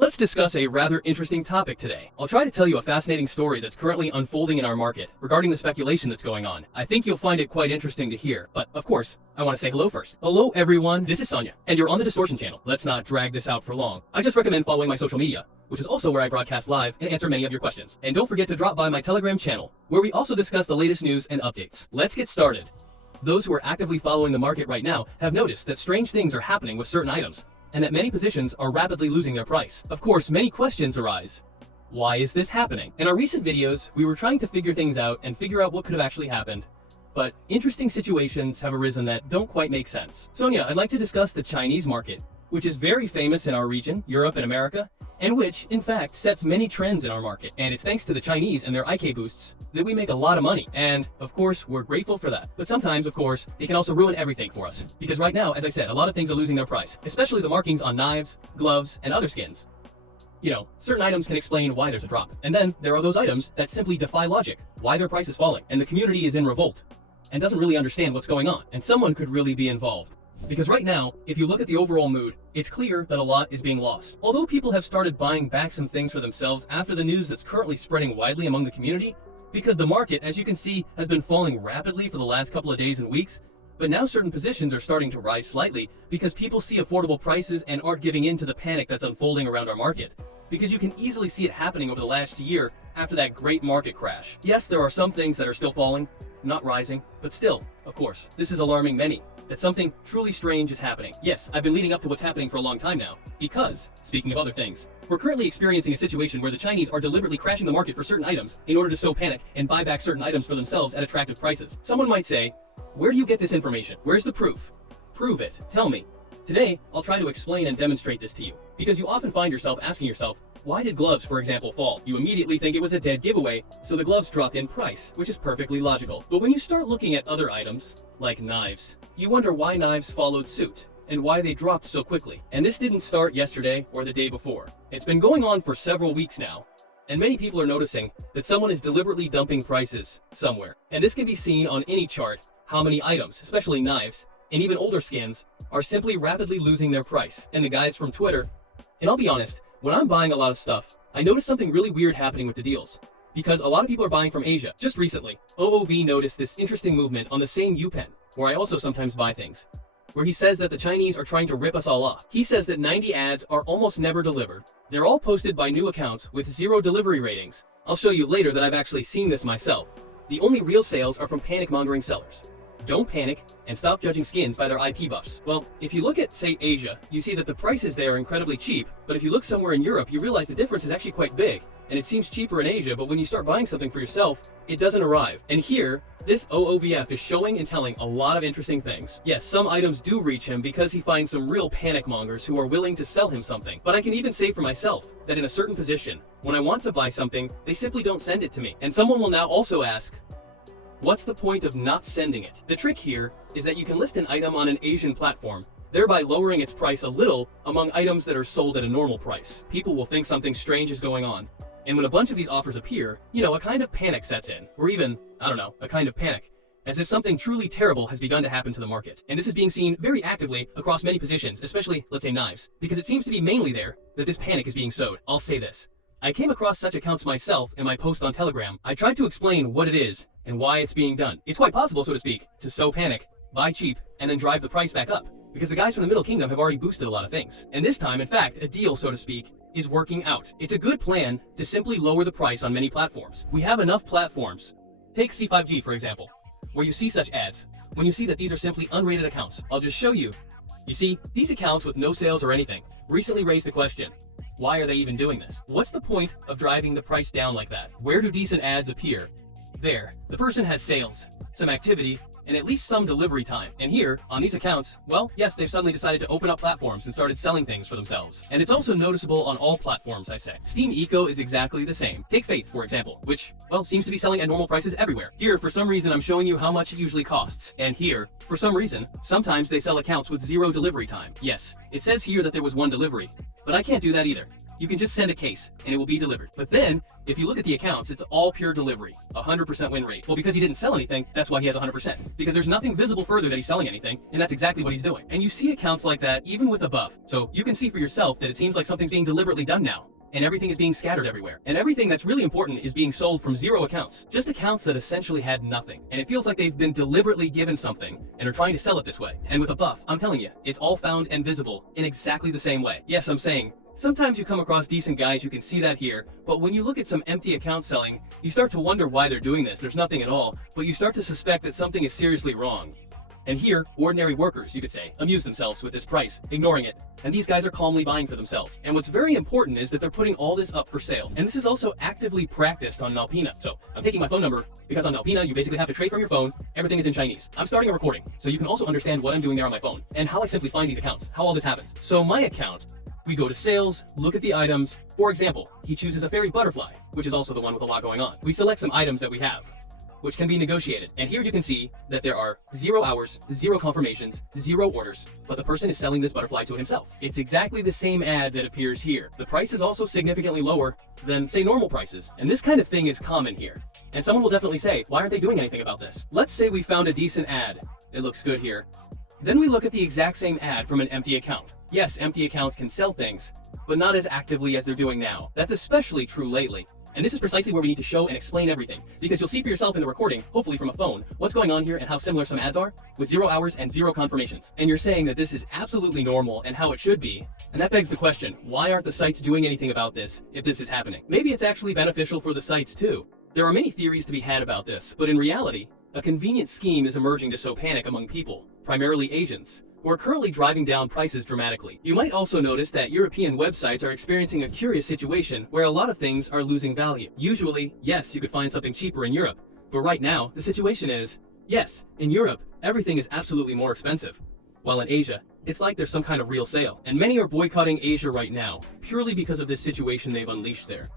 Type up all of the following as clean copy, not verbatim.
Let's discuss a rather interesting topic today. I'll try to tell you a fascinating story that's currently unfolding in our market regarding the speculation that's going on. I think you'll find it quite interesting to hear, but of course, I want to say hello first. Hello everyone, this is Sonia, and you're on the Distortion channel. Let's not drag this out for long. I just recommend following my social media, which is also where I broadcast live and answer many of your questions. And don't forget to drop by my Telegram channel, where we also discuss the latest news and updates. Let's get started. Those who are actively following the market right now have noticed that strange things are happening with certain items, and that many positions are rapidly losing their price. Of course, many questions arise. Why is this happening? In our recent videos, we were trying to figure things out and figure out what could have actually happened. But interesting situations have arisen that don't quite make sense. Sonia, I'd like to discuss the Chinese market, which is very famous in our region, Europe and America, and which, in fact, sets many trends in our market. And it's thanks to the Chinese and their IK boosts that we make a lot of money. And, of course, we're grateful for that. But sometimes, of course, they can also ruin everything for us. Because right now, as I said, a lot of things are losing their price, especially the markings on knives, gloves, and other skins. You know, certain items can explain why there's a drop. And then there are those items that simply defy logic, why their price is falling. And the community is in revolt and doesn't really understand what's going on. And someone could really be involved. Because right now, if you look at the overall mood, it's clear that a lot is being lost. Although people have started buying back some things for themselves after the news that's currently spreading widely among the community, because the market, as you can see, has been falling rapidly for the last couple of days and weeks, but now certain positions are starting to rise slightly because people see affordable prices and aren't giving in to the panic that's unfolding around our market. Because you can easily see it happening over the last year after that great market crash. Yes, there are some things that are still falling, not rising, but still, of course, this is alarming many, that something truly strange is happening. Yes, I've been leading up to what's happening for a long time now, because, speaking of other things, we're currently experiencing a situation where the Chinese are deliberately crashing the market for certain items in order to sow panic and buy back certain items for themselves at attractive prices. Someone might say, where do you get this information? Where's the proof? Prove it. Tell me. Today, I'll try to explain and demonstrate this to you, because you often find yourself asking yourself, why did gloves, for example, fall? You immediately think it was a dead giveaway, so the gloves dropped in price, which is perfectly logical. But when you start looking at other items, like knives, you wonder why knives followed suit, and why they dropped so quickly. And this didn't start yesterday or the day before. It's been going on for several weeks now, and many people are noticing that someone is deliberately dumping prices somewhere. And this can be seen on any chart, how many items, especially knives, and even older skins, are simply rapidly losing their price. And the guys from Twitter, and I'll be honest, when I'm buying a lot of stuff, I notice something really weird happening with the deals. Because a lot of people are buying from Asia. Just recently, OOV noticed this interesting movement on the same UPen, where I also sometimes buy things, where he says that the Chinese are trying to rip us all off. He says that 90 ads are almost never delivered. They're all posted by new accounts with 0 delivery ratings. I'll show you later that I've actually seen this myself. The only real sales are from panic-mongering sellers. Don't panic and stop judging skins by their IP buffs. Well, if you look at, say, Asia, you see that the prices there are incredibly cheap, but if you look somewhere in Europe, you realize the difference is actually quite big, and it seems cheaper in Asia, but when you start buying something for yourself, it doesn't arrive. And here, this OOVF is showing and telling a lot of interesting things. Yes, some items do reach him because he finds some real panic mongers who are willing to sell him something. But I can even say for myself that in a certain position, when I want to buy something, they simply don't send it to me. And someone will now also ask, what's the point of not sending it? The trick here is that you can list an item on an Asian platform, thereby lowering its price a little among items that are sold at a normal price. People will think something strange is going on. And when a bunch of these offers appear, you know, a kind of panic sets in. Or even, I don't know, a kind of panic. As if something truly terrible has begun to happen to the market. And this is being seen very actively across many positions, especially, let's say, knives. Because it seems to be mainly there that this panic is being sowed. I'll say this. I came across such accounts myself in my post on Telegram. I tried to explain what it is and why it's being done. It's quite possible, so to speak, to sow panic, buy cheap, and then drive the price back up. Because the guys from the Middle Kingdom have already boosted a lot of things. And this time, in fact, a deal, so to speak, is working out. It's a good plan to simply lower the price on many platforms. We have enough platforms. Take C5G, for example, where you see such ads. When you see that these are simply unrated accounts, I'll just show you. You see, these accounts with no sales or anything recently raised the question, why are they even doing this? What's the point of driving the price down like that? Where do decent ads appear? There. The person has sales, some activity, and at least some delivery time. And here, on these accounts, well, yes, they've suddenly decided to open up platforms and started selling things for themselves. And it's also noticeable on all platforms, I say. Steam Eco is exactly the same. Take Faith, for example, which, well, seems to be selling at normal prices everywhere. Here, for some reason, I'm showing you how much it usually costs. And here, for some reason, sometimes they sell accounts with 0 delivery time. Yes, it says here that there was 1 delivery, but I can't do that either. You can just send a case and it will be delivered. But then, if you look at the accounts, it's all pure delivery, 100% win rate. Well, because he didn't sell anything, that's why he has 100%. Because there's nothing visible further that he's selling anything, and that's exactly what he's doing. And you see accounts like that even with a buff. So you can see for yourself that it seems like something's being deliberately done now, and everything is being scattered everywhere. And everything that's really important is being sold from 0 accounts. Just accounts that essentially had nothing. And it feels like they've been deliberately given something and are trying to sell it this way. And with a buff, I'm telling you, it's all found and visible in exactly the same way. Yes, I'm saying, sometimes you come across decent guys, you can see that here, but when you look at some empty account selling, you start to wonder why they're doing this. There's nothing at all, but you start to suspect that something is seriously wrong. And here, ordinary workers, you could say, amuse themselves with this price, ignoring it. And these guys are calmly buying for themselves. And what's very important is that they're putting all this up for sale. And this is also actively practiced on Nalpina. So I'm taking my phone number because on Nalpina, you basically have to trade from your phone. Everything is in Chinese. I'm starting a recording so you can also understand what I'm doing there on my phone and how I simply find these accounts, how all this happens. So my account, we go to sales, look at the items. For example, he chooses a fairy butterfly, which is also the one with a lot going on. We select some items that we have, which can be negotiated. And here you can see that there are 0 hours, 0 confirmations, 0 orders, but the person is selling this butterfly to himself. It's exactly the same ad that appears here. The price is also significantly lower than, say, normal prices. And this kind of thing is common here. And someone will definitely say, why aren't they doing anything about this? Let's say we found a decent ad. It looks good here. Then we look at the exact same ad from an empty account. Yes, empty accounts can sell things, but not as actively as they're doing now. That's especially true lately. And this is precisely where we need to show and explain everything, because you'll see for yourself in the recording, hopefully from a phone, what's going on here and how similar some ads are, with 0 hours and 0 confirmations. And you're saying that this is absolutely normal and how it should be. And that begs the question, why aren't the sites doing anything about this if this is happening? Maybe it's actually beneficial for the sites too. There are many theories to be had about this, but in reality, a convenient scheme is emerging to sow panic among people, primarily Asians, who are currently driving down prices dramatically. You might also notice that European websites are experiencing a curious situation where a lot of things are losing value. Usually, yes, you could find something cheaper in Europe, but right now, the situation is, yes, in Europe, everything is absolutely more expensive. While in Asia, it's like there's some kind of real sale. And many are boycotting Asia right now, purely because of this situation they've unleashed there.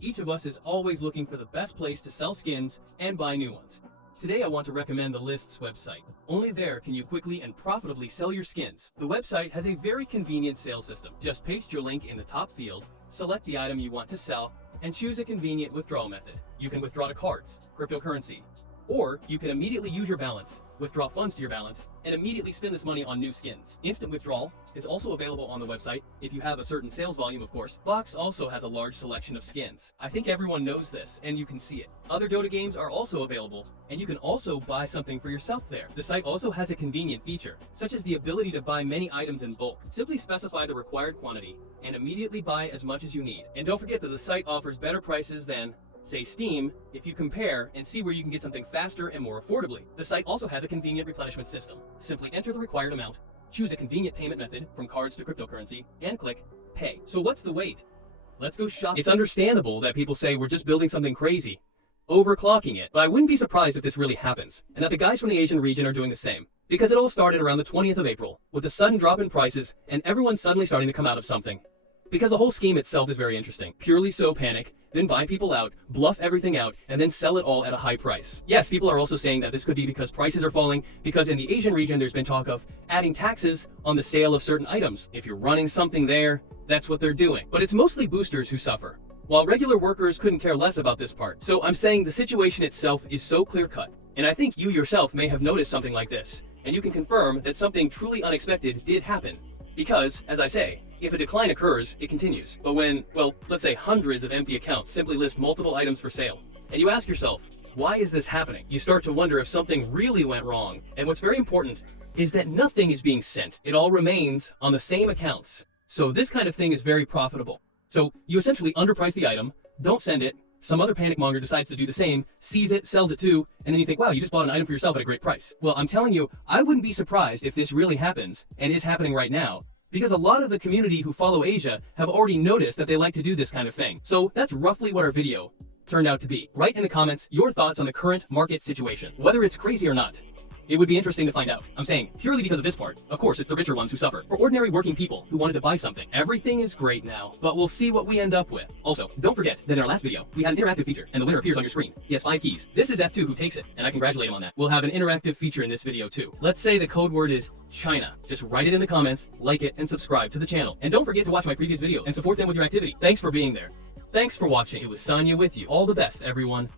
Each of us is always looking for the best place to sell skins and buy new ones. Today I want to recommend the Lists website. Only there can you quickly and profitably sell your skins. The website has a very convenient sales system. Just paste your link in the top field, select the item you want to sell, and choose a convenient withdrawal method. You can withdraw to cards, cryptocurrency, or you can immediately use your balance, withdraw funds to your balance, and immediately spend this money on new skins. Instant withdrawal is also available on the website if you have a certain sales volume, of course. Box also has a large selection of skins. I think everyone knows this, and you can see it. Other Dota games are also available, and you can also buy something for yourself there. The site also has a convenient feature, such as the ability to buy many items in bulk. Simply specify the required quantity, and immediately buy as much as you need. And don't forget that the site offers better prices than, say, Steam, if you compare and see where you can get something faster and more affordably. The site also has a convenient replenishment system. Simply enter the required amount, choose a convenient payment method from cards to cryptocurrency, and click Pay. So what's the wait? Let's go shop. It's understandable that people say we're just building something crazy, overclocking it, but I wouldn't be surprised if this really happens, and that the guys from the Asian region are doing the same. Because it all started around the 20th of April, with the sudden drop in prices, and everyone suddenly starting to come out of something. Because the whole scheme itself is very interesting. Purely sow panic, then buy people out, bluff everything out, and then sell it all at a high price. Yes, people are also saying that this could be because prices are falling, because in the Asian region there's been talk of adding taxes on the sale of certain items. If you're running something there, that's what they're doing. But it's mostly boosters who suffer, while regular workers couldn't care less about this part. So I'm saying the situation itself is so clear-cut, and I think you yourself may have noticed something like this, and you can confirm that something truly unexpected did happen. Because, as I say, if a decline occurs, it continues. But when, well, let's say hundreds of empty accounts simply list multiple items for sale, and you ask yourself, why is this happening? You start to wonder if something really went wrong. And what's very important is that nothing is being sent. It all remains on the same accounts. So this kind of thing is very profitable. So you essentially underprice the item, don't send it, some other panic monger decides to do the same, sees it, sells it too, and then you think, wow, you just bought an item for yourself at a great price. Well, I'm telling you, I wouldn't be surprised if this really happens, and is happening right now, because a lot of the community who follow Asia have already noticed that they like to do this kind of thing. So that's roughly what our video turned out to be. Write in the comments your thoughts on the current market situation, whether it's crazy or not. It would be interesting to find out. I'm saying, purely because of this part. Of course, it's the richer ones who suffer. For ordinary working people who wanted to buy something, everything is great now, but we'll see what we end up with. Also, don't forget that in our last video, we had an interactive feature, and the winner appears on your screen. He has 5 keys. This is F2 who takes it, and I congratulate him on that. We'll have an interactive feature in this video too. Let's say the code word is China. Just write it in the comments, like it, and subscribe to the channel. And don't forget to watch my previous video and support them with your activity. Thanks for being there. Thanks for watching. It was Sonya with you. All the best, everyone.